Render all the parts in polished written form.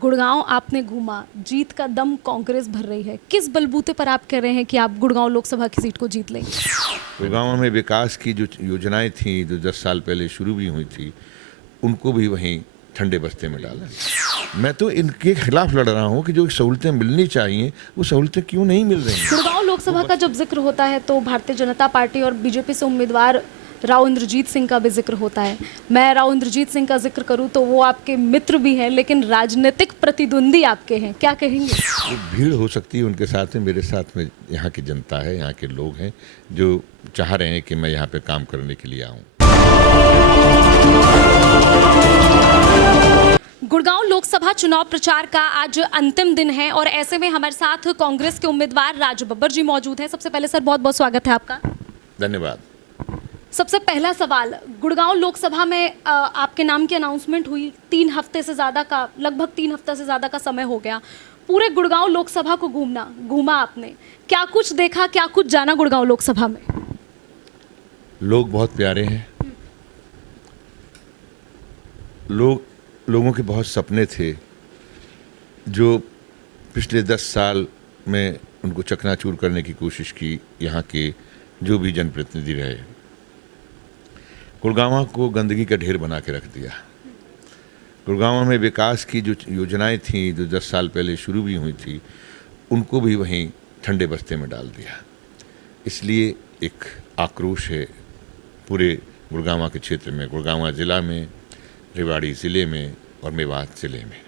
गुड़गांव आपने घूमा, जीत का दम कांग्रेस भर रही है। किस बलबूते पर आप कह रहे हैं कि आप गुड़गांव लोकसभा की सीट को जीत लेंगे? गुड़गांव में विकास की जो योजनाएं थी जो 10 साल पहले शुरू भी हुई थी, उनको भी वहीं ठंडे बस्ते में डाला। मैं तो इनके खिलाफ लड़ रहा हूँ कि जो सहूलतें मिलनी चाहिए वो सहूलतें क्यों नहीं मिल रही हैं। गुड़गांव लोकसभा का जब जिक्र होता है तो भारतीय जनता पार्टी और बीजेपी से उम्मीदवार राव इंद्रजीत सिंह का भी जिक्र होता है। मैं राव इंद्रजीत सिंह का जिक्र करूं तो वो आपके मित्र भी हैं, लेकिन राजनीतिक प्रतिद्वंदी आपके हैं। क्या कहेंगे? वो भीड़ हो सकती है उनके साथ में, मेरे साथ में यहाँ की जनता है, यहाँ के लोग हैं जो चाह रहे हैं कि मैं यहाँ पे काम करने के लिए आऊँ। गुड़गांव लोकसभा चुनाव प्रचार का आज अंतिम दिन है और ऐसे में हमारे साथ कांग्रेस के उम्मीदवार राज बब्बर जी मौजूद हैं। सबसे पहले सर बहुत बहुत स्वागत है आपका। धन्यवाद। सबसे पहला सवाल, गुड़गांव लोकसभा में आपके नाम की अनाउंसमेंट हुई, 3 हफ्ते से ज़्यादा का, लगभग 3 हफ्ते से ज़्यादा का समय हो गया। पूरे गुड़गांव लोकसभा को घूमा आपने, क्या कुछ देखा, क्या कुछ जाना गुड़गांव लोकसभा में? लोग बहुत प्यारे हैं। लोगों के बहुत सपने थे जो पिछले 10 साल में उनको चकनाचूर करने की कोशिश की यहाँ के जो भी जनप्रतिनिधि रहे। गुड़गांव को गंदगी का ढेर बना के रख दिया। गुड़गांव में विकास की जो योजनाएं थी जो 10 साल पहले शुरू भी हुई थी, उनको भी वहीं ठंडे बस्ते में डाल दिया। इसलिए एक आक्रोश है पूरे गुड़गांव के क्षेत्र में, गुड़गांव ज़िला में, रेवाड़ी ज़िले में और मेवात ज़िले में।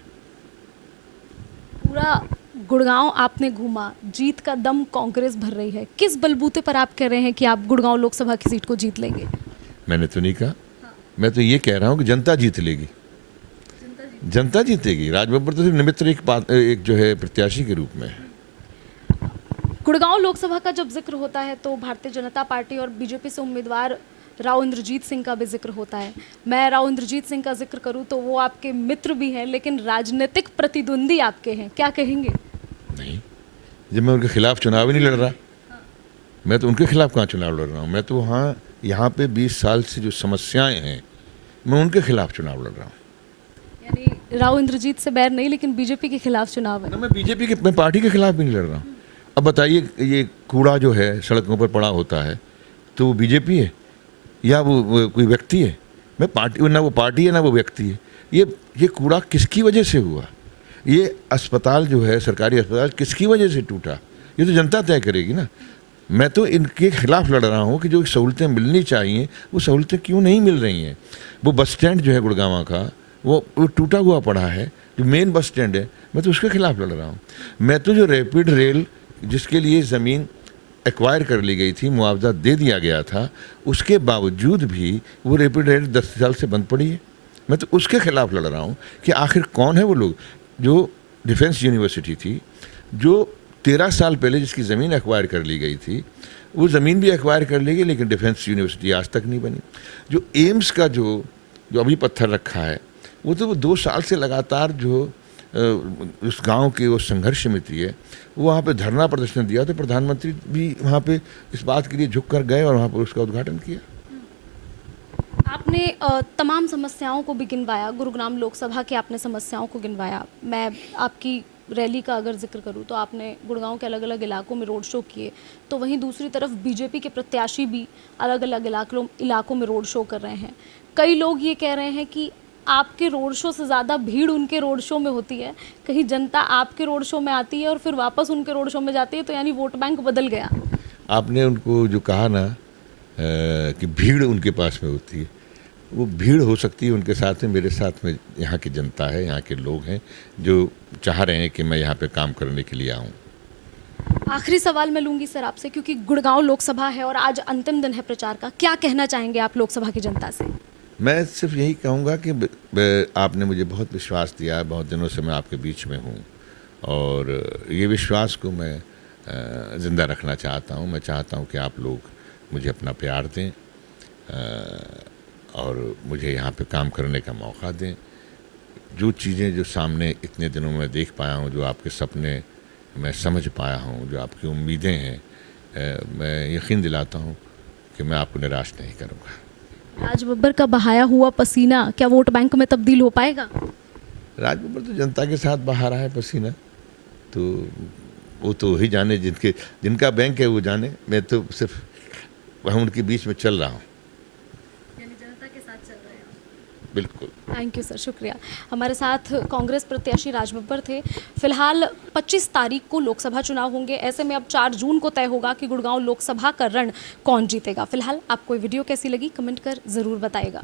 पूरा गुड़गांव आपने घूमा, जीत का दम कांग्रेस भर रही है। किस बलबूते पर आप कह रहे हैं कि आप गुड़गांव लोकसभा की सीट को जीत लेंगे? मैंने तो नहीं कहा। मैं तो ये कह रहा हूँ कि जनता जीत लेगी। जनता जीतेगी। राज बब्बर तो सिर्फ निमित्त एक जो है प्रत्याशी के रूप में है। गुड़गांव लोकसभा का जब जिक्र होता है तो भारतीय जनता पार्टी और बीजेपी से उम्मीदवार राव इंद्रजीत सिंह का भी जिक्र होता है। मैं राव इंद्रजीत सिंह का जिक्र करूं तो वो आपके मित्र भी हैं, लेकिन राजनीतिक प्रतिद्वंदी आपके हैं। क्या कहेंगे? नहीं, जब मैं उनके खिलाफ चुनाव ही नहीं लड़ रहा। मैं तो उनके खिलाफ कहाँ चुनाव लड़ रहा हूँ। मैं तो यहाँ पे 20 साल से जो समस्याएं हैं, मैं उनके खिलाफ चुनाव लड़ रहा हूँ। यानी राव इंद्रजीत से बैर नहीं, लेकिन बीजेपी के खिलाफ चुनाव है। ना, मैं पार्टी के खिलाफ भी नहीं लड़ रहा हूँ। अब बताइए, ये कूड़ा जो है सड़कों पर पड़ा होता है तो वो बीजेपी है या वो कोई व्यक्ति है? मैं पार्टी, ना वो पार्टी है ना वो व्यक्ति है। ये कूड़ा किसकी वजह से हुआ? ये अस्पताल जो है, सरकारी अस्पताल, किसकी वजह से टूटा? ये तो जनता तय करेगी ना। मैं तो इनके खिलाफ लड़ रहा हूँ कि जो सहूलतें मिलनी चाहिए वो सहूलतें क्यों नहीं मिल रही हैं। वो बस स्टैंड जो है गुड़गांव का, वो टूटा हुआ पड़ा है, जो मेन बस स्टैंड है, मैं तो उसके खिलाफ लड़ रहा हूँ। मैं तो जो रैपिड रेल जिसके लिए ज़मीन एक्वायर कर ली गई थी, मुआवजा दे दिया गया था, उसके बावजूद भी वो रैपिड रेल 10 साल से बंद पड़ी है। मैं तो उसके खिलाफ लड़ रहा हूँ कि आखिर कौन है वो लोग। जो डिफेंस यूनिवर्सिटी थी, जो 13 साल पहले जिसकी ज़मीन एक्वायर कर ली गई थी, वो ज़मीन भी एक्वायर कर ली गई, लेकिन डिफेंस यूनिवर्सिटी आज तक नहीं बनी। जो एम्स का जो अभी पत्थर रखा है, वो तो 2 साल से लगातार जो उस गांव की वो संघर्ष समिति है, वो वहाँ पे धरना प्रदर्शन दिया, तो प्रधानमंत्री भी वहाँ पे इस बात के लिए झुक कर गए और वहाँ पर उसका उद्घाटन किया। आपने तमाम समस्याओं को भी गिनवाया, गुरुग्राम लोकसभा की आपने समस्याओं को गिनवाया। मैं आपकी रैली का अगर जिक्र करूं तो आपने गुड़गांव के अलग अलग इलाकों में रोड शो किए, तो वहीं दूसरी तरफ बीजेपी के प्रत्याशी भी अलग अलग इलाकों में रोड शो कर रहे हैं। कई लोग ये कह रहे हैं कि आपके रोड शो से ज़्यादा भीड़ उनके रोड शो में होती है। कहीं जनता आपके रोड शो में आती है और फिर वापस उनके रोड शो में जाती है, तो यानी वोट बैंक बदल गया। आपने उनको जो कहा ना कि भीड़ उनके पास में होती है, वो भीड़ हो सकती है उनके साथ में, मेरे साथ में यहाँ की जनता है, यहाँ के लोग हैं जो चाह रहे हैं कि मैं यहाँ पे काम करने के लिए आऊँ। आखिरी सवाल मैं लूँगी सर आपसे, क्योंकि गुड़गांव लोकसभा है और आज अंतिम दिन है प्रचार का। क्या कहना चाहेंगे आप लोकसभा की जनता से? मैं सिर्फ यही कहूँगा कि आपने मुझे बहुत विश्वास दिया है, बहुत दिनों से मैं आपके बीच में हूँ और ये विश्वास को मैं ज़िंदा रखना चाहता हूँ। मैं चाहता हूँ कि आप लोग मुझे अपना प्यार दें और मुझे यहाँ पे काम करने का मौका दें। जो चीज़ें जो सामने इतने दिनों में देख पाया हूँ, जो आपके सपने मैं समझ पाया हूँ, जो आपकी उम्मीदें हैं, मैं यकीन दिलाता हूँ कि मैं आपको निराश नहीं करूँगा। राज बब्बर का बहाया हुआ पसीना क्या वोट बैंक में तब्दील हो पाएगा? राजबब्बर तो जनता के साथ बहा रहा है पसीना, तो वो तो वही जाने, जिनका बैंक है वो जाने। मैं तो सिर्फ वहाँ उनके बीच में चल रहा हूँ। यानी जनता के साथ चल रहे हैं। बिल्कुल। थैंक यू सर, शुक्रिया। हमारे साथ कांग्रेस प्रत्याशी राजबब्बर थे। फिलहाल 25 तारीख को लोकसभा चुनाव होंगे, ऐसे में अब 4 जून को तय होगा कि गुड़गांव लोकसभा का रण कौन जीतेगा। फिलहाल आपको ये वीडियो कैसी लगी कमेंट कर ज़रूर बताइएगा।